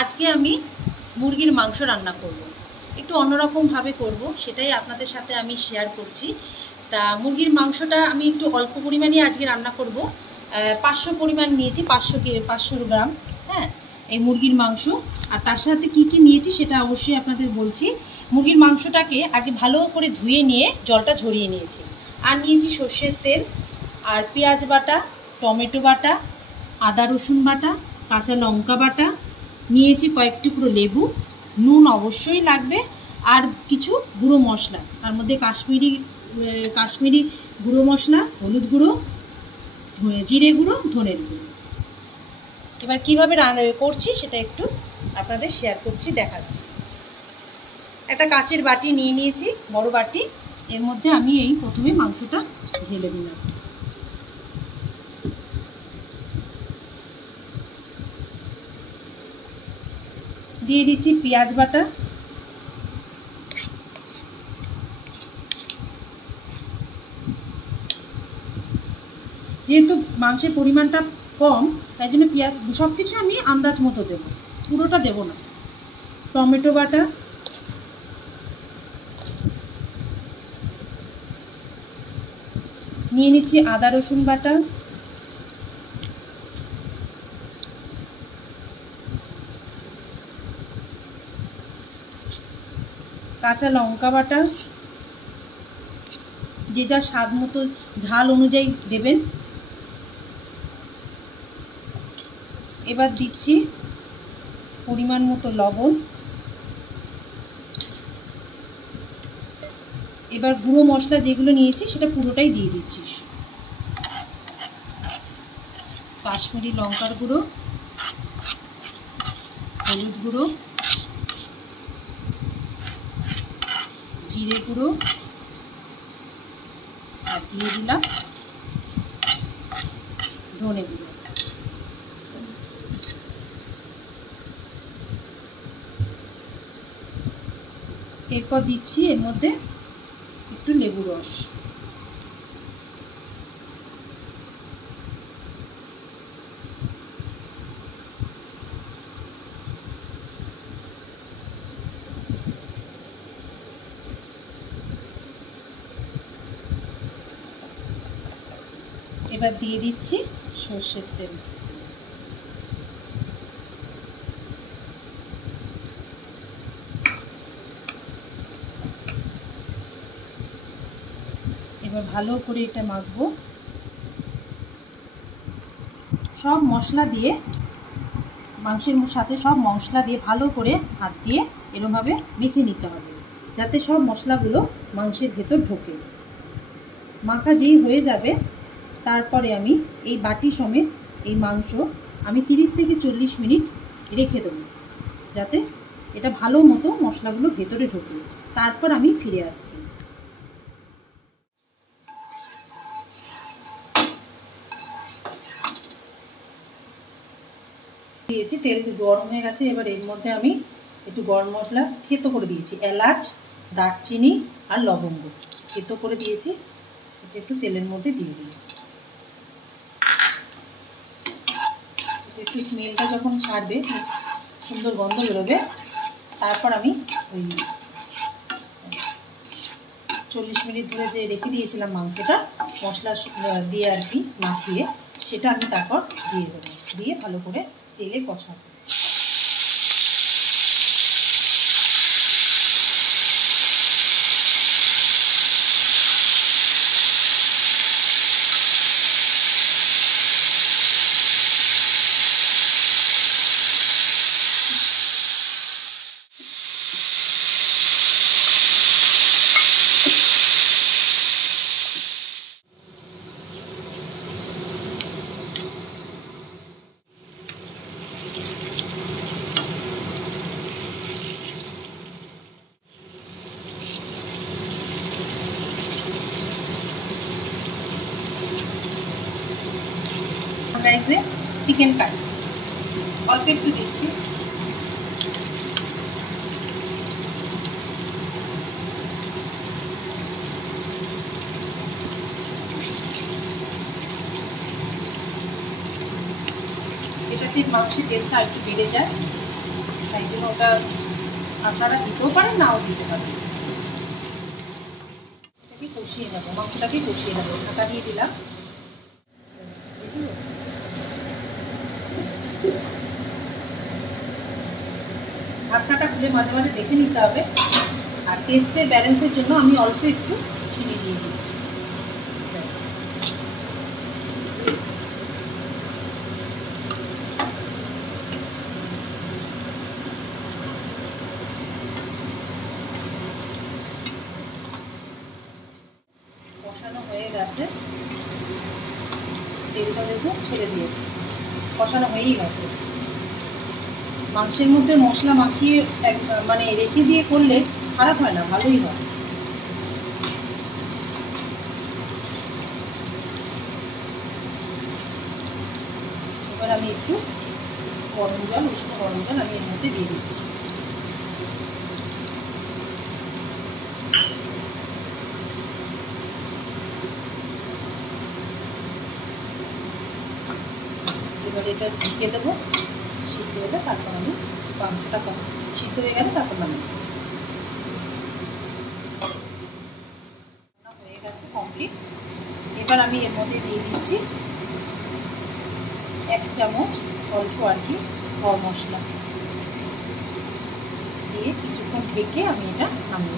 আজকে আমি মুরগির মাংস রান্না করব। একটু অন্যরকমভাবে করব, সেটাই আপনাদের সাথে আমি শেয়ার করছি। তা মুরগির মাংসটা আমি একটু অল্প পরিমাণে আজকে রান্না করব। 500 পরিমাণ নিয়েছি, 500 গ্রাম। হ্যাঁ, এই মুরগির মাংস। আর তার সাথে কি কি নিয়েছি সেটা অবশ্যই আপনাদের বলছি। মুরগির মাংসটাকে আগে ভালো করে ধুয়ে নিয়ে জলটা ঝরিয়ে নিয়েছি। আর নিয়েছি সর্ষের তেল, আর পেঁয়াজ বাটা, টমেটো বাটা, আদা রসুন বাটা, কাঁচা লঙ্কা বাটা, নিয়েছি কয়েক টুকরো লেবু, নুন অবশ্যই লাগবে, আর কিছু গুঁড়ো মশলা, তার মধ্যে কাশ্মীরি গুঁড়ো মশলা, হলুদ গুঁড়ো, জিরে গুঁড়ো, ধনের গুঁড়ো। এবার কীভাবে রান্না করছি সেটা একটু আপনাদের শেয়ার করছি, দেখাচ্ছি। একটা কাচের বাটি নিয়ে নিয়েছি, বড় বাটি। এর মধ্যে আমি এই প্রথমে মাংসটা ঢেলে দিলাম। দিয়ে দিচ্ছি পেঁয়াজ বাটা, যেহেতু মাংসের পরিমাণটা কম তাই জন্য পেঁয়াজ সব কিছু আমি আন্দাজ মতো দেব, পুরোটা দেব না। টমেটো বাটা, নিয়ে নিচ্ছি আদা রসুন বাটা, কাঁচা লঙ্কা বাটা, যে যা স্বাদ মতো ঝাল অনুযায়ী দেবেন। এবার দিচ্ছি পরিমাণ মতো লবণ। এবার গুঁড়ো মশলা যেগুলো নিয়েছি সেটা পুরোটাই দিয়ে দিচ্ছি। কাশ্মীরি লঙ্কার গুঁড়ো, হলুদ গুঁড়ো, জিরে গুঁড়ো, আর দিয়ে দিলাম ধনে গুঁড়ো। এরপর দিচ্ছি এর মধ্যে একটু লেবু রস। এবার দিয়ে দিচ্ছি সর্ষের তেল। এবার ভালো করে এটা মাখবো। সব মশলা দিয়ে, মাংসের সাথে সব মশলা দিয়ে ভালো করে হাত দিয়ে এরকমভাবে মেখে নিতে হবে, যাতে সব মশলাগুলো মাংসের ভেতর ঢোকে। মাখা যেই হয়ে যাবে তারপরে আমি এই বাটি সমেত এই মাংস আমি 30 থেকে 40 মিনিট রেখে দেবো, যাতে এটা ভালো মতো মশলাগুলো ভেতরে ঢোকে। তারপর আমি ফিরে আসছি। দিয়েছি, তেল গরম হয়ে গেছে। এবার এর মধ্যে আমি একটু গরম মশলা থেতো করে দিয়েছি, এলাচ, দারচিনি আর লবঙ্গ থেতো করে দিয়েছি। এটা একটু তেলের মধ্যে দিয়ে দিই। একটু স্মেলটা যখন ছাড়বে, সুন্দর গন্ধ বেরোবে, তারপর আমি ওই 40 মিনিট ধরে যে রেখে দিয়েছিলাম মাংসটা মশলা দিয়ে আর কি মাখিয়ে, সেটা আমি তারপর দিয়ে দেবো, দিয়ে ভালো করে তেলে কষাবো। রাইসে চিকেন কারি অল্প একটু দিচ্ছি। এটাতে মাংসের টেস্টটা একটু বেড়ে যায়। তাই জন্য ওটা আপনারা দিতেও পারেন, নাও দিতে পারেন। এটাকে কষিয়ে নেবো, মাংসটাকে কষিয়ে নেবো। ঢাকা দিয়ে দিলাম। ঢাকনাটা খুলে মাঝে মাঝে দেখে নিতে হবে। আর টেস্টের ব্যালেন্সের জন্য আমি অল্প একটু চিনি দিয়ে দিচ্ছি। ব্যাস, কষানো হয়ে গেছে। তেলটা দেখুন ছেড়ে দিয়েছে, কষানো হয়েই গেছে। মাংসের মধ্যে মশলা মাখিয়ে মানে রেখে দিয়ে করলে খারাপ হয় না, ভালোই হয়। এবার আমি একটু গরম জল, উষ্ণ গরম জল আমি এর মধ্যে দিয়ে দিচ্ছি। এবারে এটা ঢেকে দেবো, সিদ্ধ হলে তারপর আমি মাংসটা সিদ্ধ হয়ে গেলে তারপর নামি। হয়ে গেছে কমপ্লিট। এবার আমি এর মধ্যে দিয়ে দিচ্ছি 1 চামচ অল্প আর কি গরম মশলা দিয়ে কিছুক্ষণ ঢেকে আমি এটা নামিয়ে